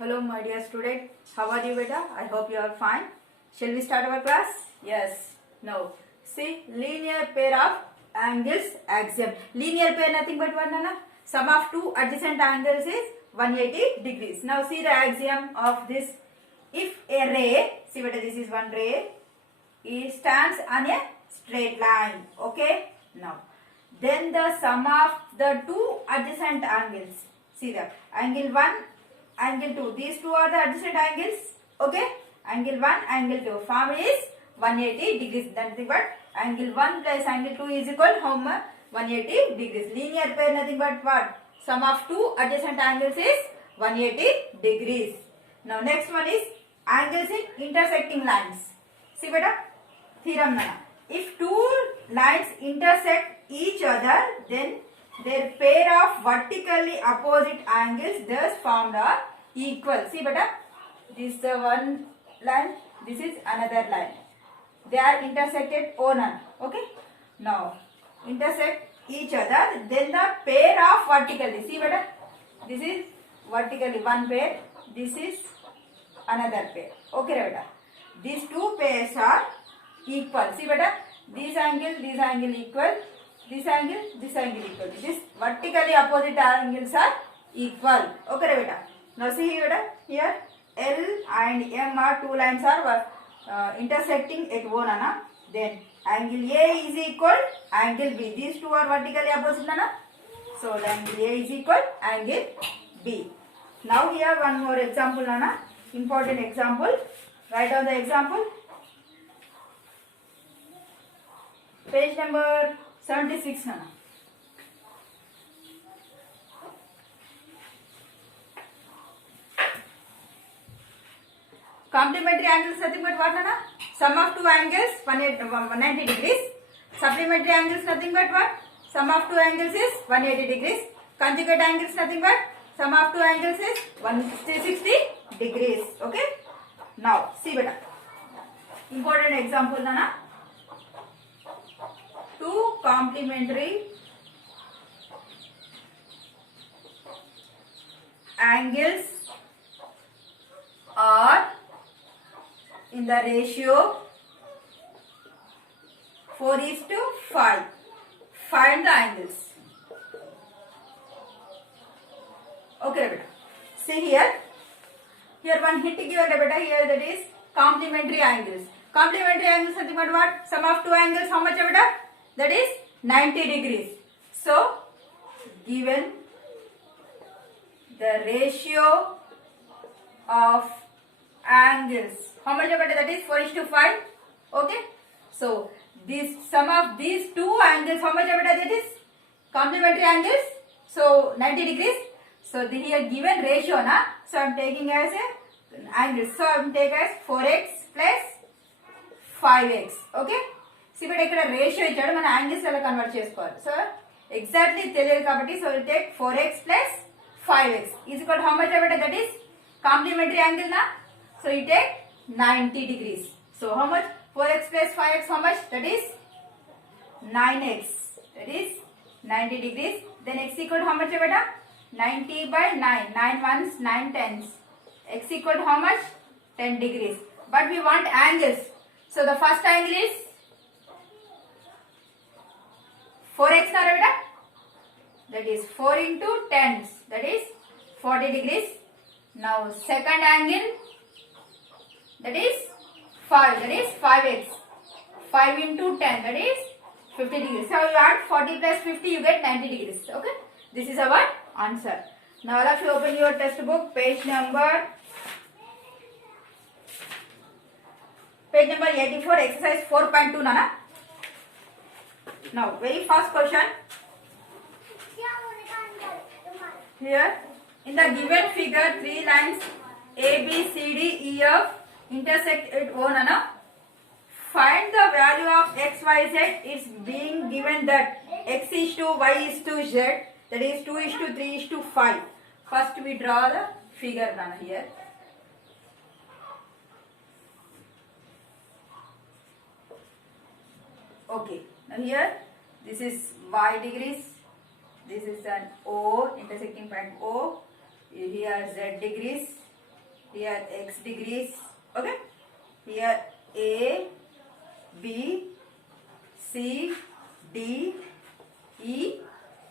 Hello, my dear student. How are you, beta? I hope you are fine. Shall we start our class? Yes. Now, see, linear pair of angles axiom. Linear pair nothing but one, Nana. Sum of two adjacent angles is 180 degrees. Now, see the axiom of this. If a ray, see beta, this is one ray, it stands on a straight line. Okay. Now, then the sum of the two adjacent angles. See the angle 1, angle 2. These two are the adjacent angles. Okay. Angle 1, angle 2. Form is 180 degrees. Nothing but angle 1 plus angle 2 is equal how much? 180 degrees. Linear pair nothing but what? Sum of two adjacent angles is 180 degrees. Now next one is angles in intersecting lines. See beta? Theorem nana. If two lines intersect each other, then their pair of vertically opposite angles thus formed are equal. See beta? This is one line, this is another line. They are intersected O none. Okay? Now, intersect each other, then the pair of vertically. See beta? This is vertically one pair, this is another pair. Okay beta? These two pairs are equal. See beta? This angle equal. This angle equal. This vertically opposite angles are equal. Okay beta? Now see here beta? Here L and M are two lines are intersecting at O nana. Then angle A is equal angle B. These two are vertically opposite nana. So the angle A is equal angle B. Now here one more example nana. Important example. Write down the example. Page number 76 nana. Complementary angles nothing but what nana? Sum of two angles 190 degrees. Supplementary angles nothing but what? Sum of two angles is 180 degrees. Conjugate angles nothing but sum of two angles is 160 degrees. Okay. Now see beta. Important example nana. Two complementary angles are in the ratio 4:5. Find the angles. Okay beta. See here. Here one hint given beta. Here that is complementary angles. Complementary angles nothing but what? Sum of two angles how much beta? That is 90 degrees. So given the ratio of angles, how much beta? That is 4:5. Okay. So this sum of these two angles, how much beta? That is complementary angles. So 90 degrees. So the here given ratio na. So I am taking as a angle. So I am taking as 4x plus 5x. Okay. See but ikkada ratio ichadu mana angles la convert chesukovali. So exactly teliyadu kabatti so we take 4x plus 5x is equal to how much beta? That is complementary angle na. So you take 90 degrees. So how much? 4x plus 5x how much? That is 9x. That is 90 degrees. Then x equal to how much beta? 90 by 9. 9 ones, 9 tens. X equal to how much? 10 degrees. But we want angles. So the first angle is 4x na beta? That is 4 into 10. That is 40 degrees. Now second angle, that is 5. That is 5x. 5 into 10. That is 50 degrees. So you add 40 plus 50, you get 90 degrees. Okay. This is our answer. Now all of you open your textbook. Page number 84. Exercise 4.2 nana. Now very first question. Here in the given figure, three lines A, B, C, D, E, F intersect at O nana. Find the value of x, y, z. It's being given that x is to y is to z. That is 2:3:5. First we draw the figure nana here. Okay. Now here this is y degrees. This is an O, intersecting point O. Here Z degrees. here x degrees. Okay, here A, B, C, D, E.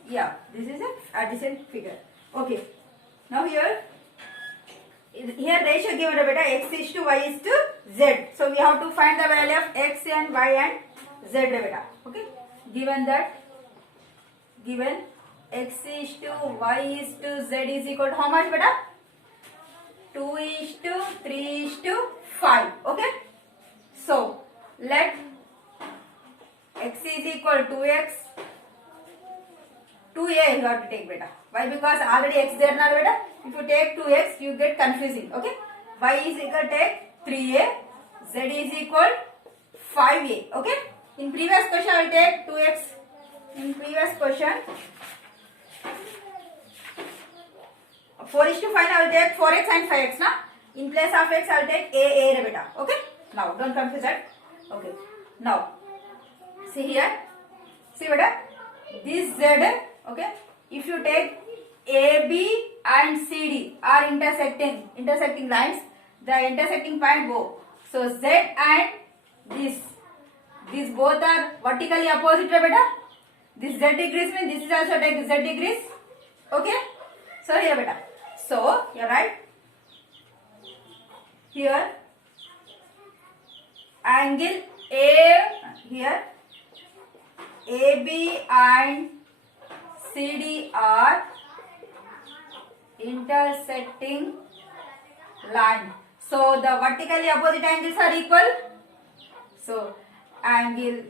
Yeah, this is a adjacent figure. Okay, now here ratio given beta x is to y is to z. So we have to find the value of x and y and z beta. Okay, given x is to y is to z is equal to how much beta? 2 is to 3 is to 5. Okay, so let x is equal to x 2a you have to take beta. Why? Because already x there now beta. If you take 2x you get confusing. Okay, y is equal to take 3a, z is equal 5a. Okay, in previous question I will take 2x. In previous question 4 is to 5 I will take 4x and 5x na. In place of x I will take a beta. Okay, now don't confuse that. Okay, now see here, see beta, this z. Okay, if you take AB and CD are intersecting lines, the intersecting point O. So Z and this both are vertically opposite beta. This z degrees means this is also take z degrees. Okay, so here beta. So you write here angle A, here AB and CD are intersecting line. So the vertically opposite angles are equal. So angle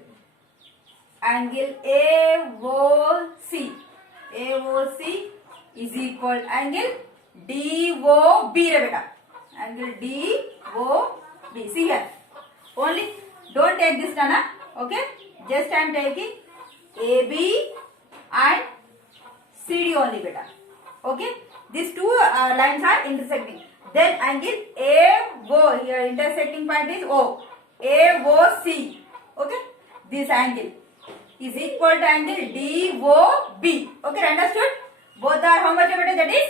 AOC is equal angle DOB beta. Angle DOB. See here. Only don't take this Dana. Okay. Just I am taking AB and CD only beta. Okay. These two lines are intersecting. Then angle AO, here intersecting point is O. AOC. Okay. This angle is equal to angle DOB. Okay, understood? Both are how much beta? That is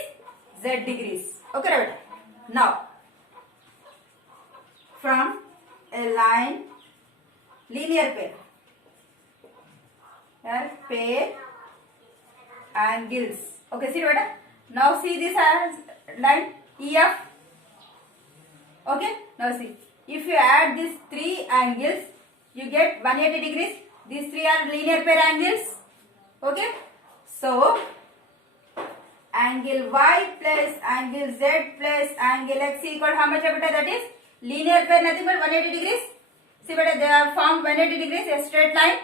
Z degrees. Okay, beta. Now, from a line, linear pair angles. Okay, see beta. Now see this as line EF. Okay, now see. If you add these three angles, you get 180 degrees. These three are linear pair angles. Okay, so angle Y plus angle Z plus angle X equal how much beta? That is linear pair, nothing but 180 degrees. See beta, they have formed 180 degrees, a straight line.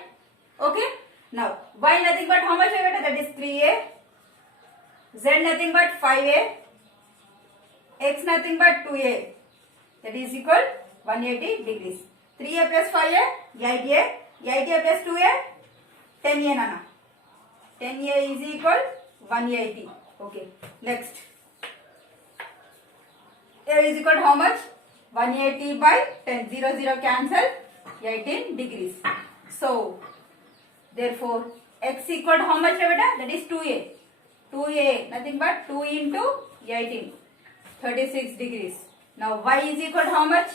Okay, now Y nothing but how much beta? That is 3a. Z nothing but 5a. X nothing but 2a. That is equal 180 degrees. 3a plus 5a, 8a. 8a plus 2a, 10a nana. 10a is equal 180. Okay, next. A is equal to how much? 180 by 10. 0, 0 cancel. 18 degrees. So, therefore, x equal to how much beta? That is 2a. 2a, nothing but 2 into 18. 36 degrees. Now, y is equal to how much?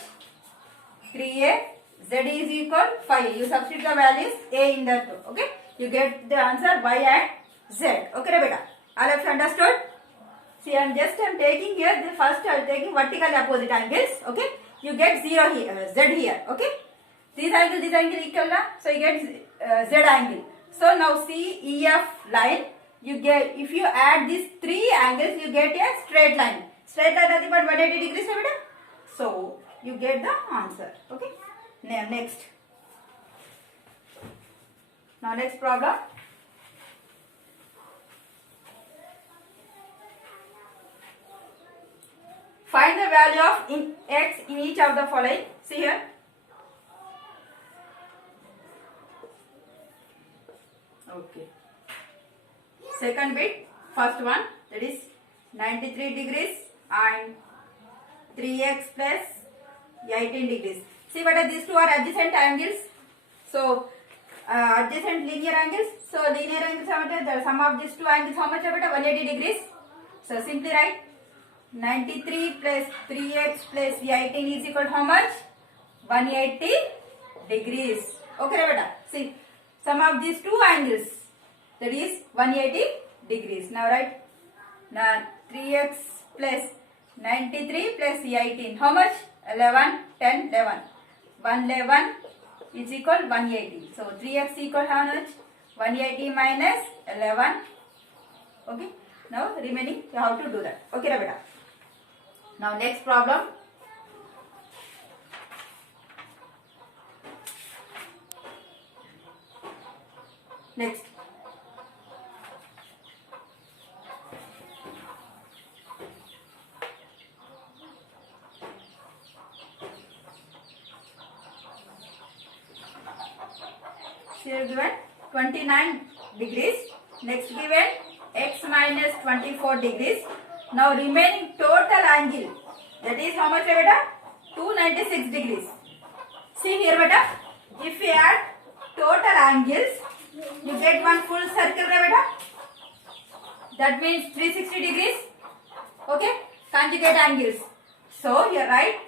3a. Z is equal 5. You substitute the values a in that. Okay. You get the answer y and z. Okay, beta. All of you understood? See, I am taking here the first. I am taking vertically opposite angles. Okay. You get 0 here, z here. Okay. This angle equal na. So you get z angle. So now see EF line. You get, if you add these three angles, you get a straight line. Straight line nothing but 180 degrees, beta. So you get the answer. Okay. Now next. Now next problem. Find the value of x in each of the following. See here. Okay. Second bit, first one, that is 93 degrees and 3x plus 18 degrees. See what are these two are adjacent angles. So adjacent linear angles. So linear angles how much? The sum of these two angles how much? About 180 degrees. So simply write 93 plus 3x plus 18 is equal to how much? 180 degrees. Okay, beta. See, sum of these two angles, that is 180 degrees. Now write. Now 3x plus 93 plus 18. How much? 11, 10, 11. 111 is equal 180. So 3x equal how much? 180 minus 11. Okay. Now remaining you have to do that. Okay, beta. Now next problem. Next. Here given 29 degrees. Next given x minus 24 degrees. Now remaining total angle, that is how much beta? 296 degrees. See here beta, if we add total angles, you get one full circle beta. That means 360 degrees. Okay, conjugate angles. So here write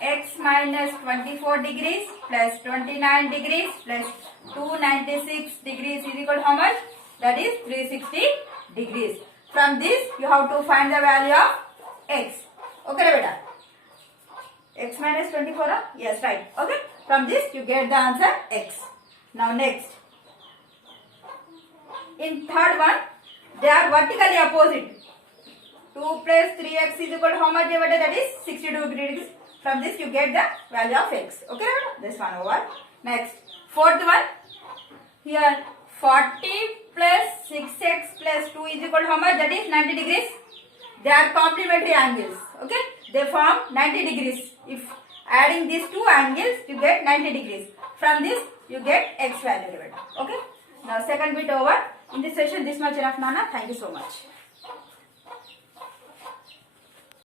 x minus 24 degrees plus 29 degrees plus 296 degrees is equal to how much? That is 360 degrees. From this you have to find the value of x. Okay beta. X minus 24, yes, right. Okay, from this you get the answer x. Now next, in third one, they are vertically opposite. 2 plus 3x is equal to how much beta? That is 62 degrees. From this you get the value of x. Okay, this one over. Next, fourth one. Here 40 plus 6x plus 2 is equal to how much? That is 90 degrees. They are complementary angles. Okay, they form 90 degrees. If adding these two angles, you get 90 degrees. From this you get x value. Okay. Now second bit over. In this session, this much enough, Nana. Thank you so much.